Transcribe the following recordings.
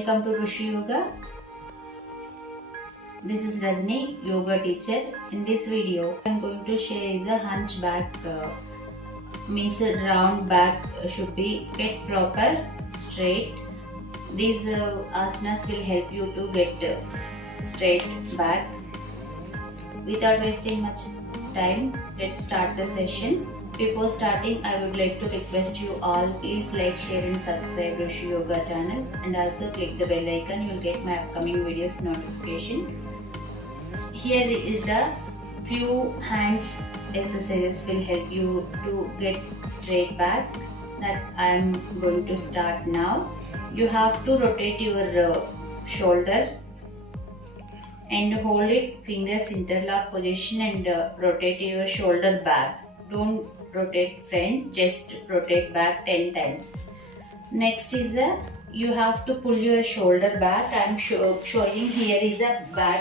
Welcome to Rishi Yoga. This is Rajni, yoga teacher. In this video, I am going to share is a hunchback. Means a round back should be get proper straight. These asanas will help you to get straight back. Without wasting much time, let's start the session. Before starting, I would like to request you all, please like, share and subscribe Rishi Yoga channel, and also click the bell icon. You will get my upcoming videos notification. Here is the few hands exercises will help you to get straight back that I am going to start now. You have to rotate your shoulder and hold it, fingers interlock position, and rotate your shoulder back. Don't rotate front, just rotate back 10 times. Next is you have to pull your shoulder back. I am showing here is a back.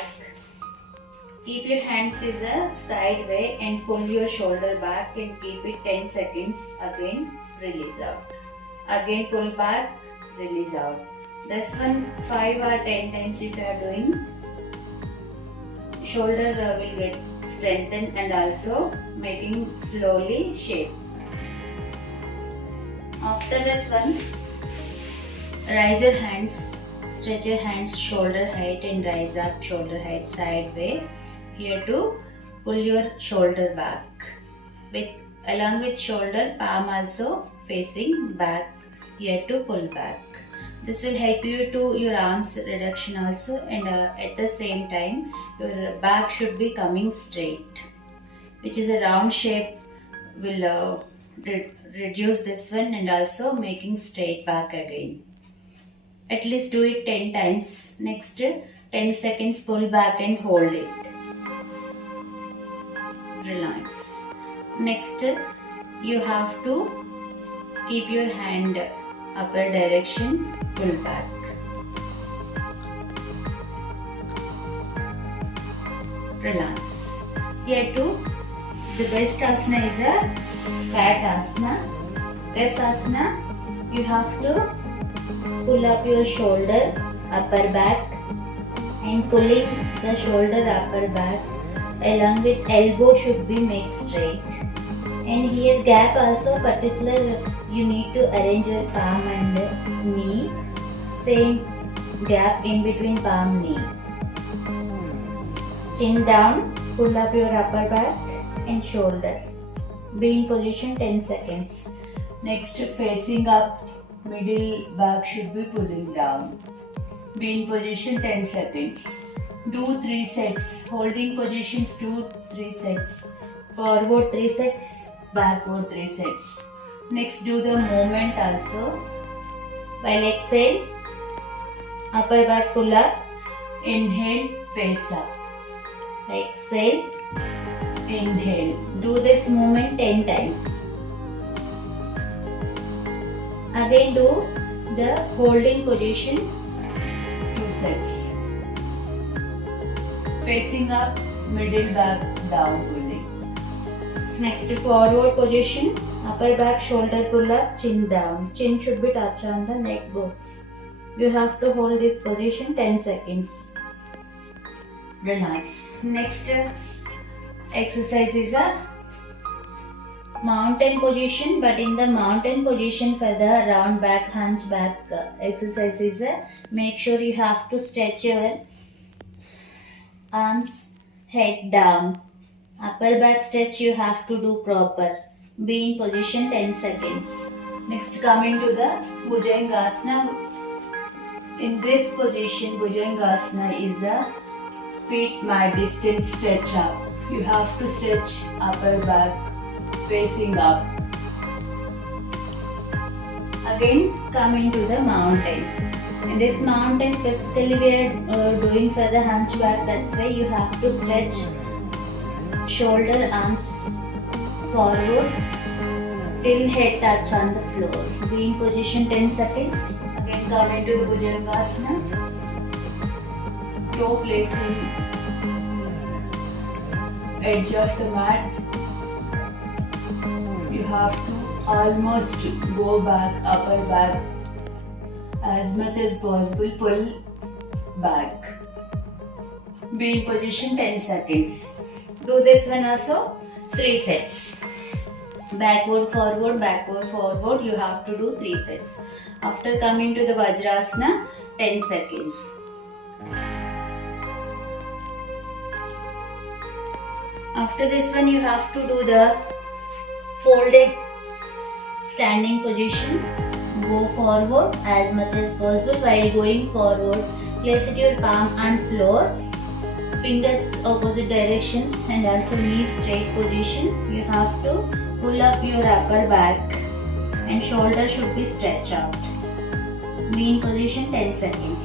Keep your hands is a side way and pull your shoulder back and keep it 10 seconds. Again release out. Again pull back, release out. This one 5 or 10 times if you are doing. Shoulder will get strengthened and also making slowly shape. After this one, rise your hands, stretch your hands shoulder height and rise up shoulder height side way. Here to pull your shoulder back. Along with shoulder, palm also facing back. Here to pull back. This will help you to your arms reduction also, and at the same time your back should be coming straight, which is a round shape will reduce this one and also making straight back again. At least do it 10 times. Next 10 seconds pull back and hold it. Relax. Next you have to keep your hand upper direction, pull back. Relax. Here too, the best asana is a cat asana. This asana, you have to pull up your shoulder, upper back, and pulling the shoulder upper back along with elbow should be made straight. And here gap also particular you need to arrange your palm and knee. Same gap in between palm knee. Chin down, pull up your upper back and shoulder. Be in position 10 seconds. Next facing up, middle back should be pulling down. Be in position 10 seconds. Do 3 sets. Holding positions, do 3 sets. Forward 3 sets, backward 3 sets. Next do the movement also. While exhale, upper back pull up. Inhale, face up. Exhale, inhale. Do this movement 10 times. Again do the holding position 2 sets. Facing up, middle back down pulling. Next forward position, upper back shoulder pull up, chin down. Chin should be touch on the neck bones. You have to hold this position 10 seconds. Relax. Next exercise is a mountain position, but in the mountain position for the round back, hunchback exercise is make sure you have to stretch your arms head down. Upper back stretch you have to do proper. Be in position 10 seconds. Next coming to the Bhujangasana. In this position Bhujangasana is a feet mat distance stretch up. You have to stretch upper back facing up. Again coming to the mountain. In this mountain specifically we are doing for the hunchback. That's why you have to stretch shoulder, arms forward till head touch on the floor. Be in position 10 seconds. Again come into the Bhujangasana. Toe placing edge of the mat. You have to almost go back, upper back As much as possible, pull back. Be in position 10 seconds. Do this one also 3 sets. Backward, forward, you have to do 3 sets. After coming to the Vajrasana, 10 seconds. After this one, you have to do the folded standing position. Go forward as much as possible. While going forward, place your palm on floor, fingers opposite directions, and also knees straight position. You have to pull up your upper back and shoulder should be stretched out. Be in position 10 seconds.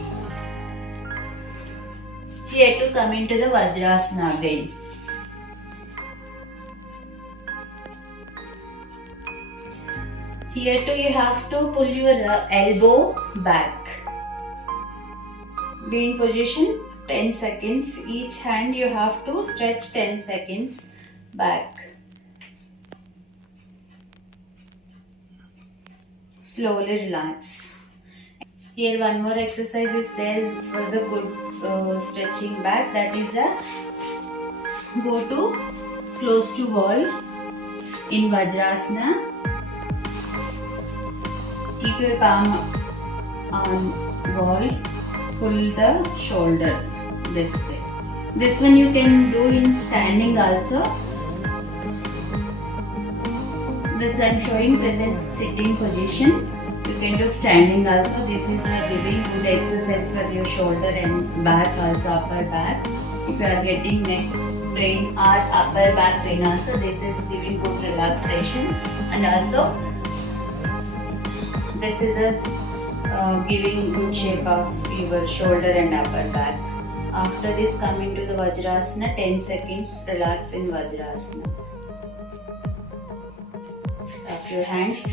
Here to come into the Vajrasana again. Here too you have to pull your elbow back. Be in position 10 seconds. Each hand you have to stretch 10 seconds back. Slowly relax. Here one more exercise is there for the good stretching back. That is a go to close to wall in Vajrasana. Keep your palm on wall, pull the shoulder this way. This one you can do in standing also. This I am showing present sitting position. You can do standing also. This is giving good exercise for your shoulder and back also, upper back. If you are getting neck pain or upper back pain also, this is giving good relaxation, and also this is giving good shape of your shoulder and upper back. After this, come into the Vajrasana, 10 seconds, relax in Vajrasana. Tap your hands,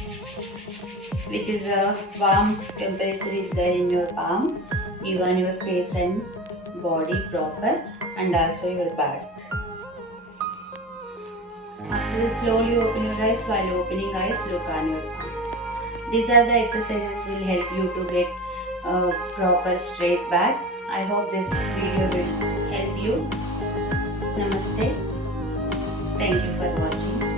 which is a warm temperature is there in your palm, even your face and body proper, and also your back. After this, slowly open your eyes. While opening eyes, look on your palm. These are the exercises will help you to get a proper straight back. I hope this video will help you. Namaste. Thank you for watching.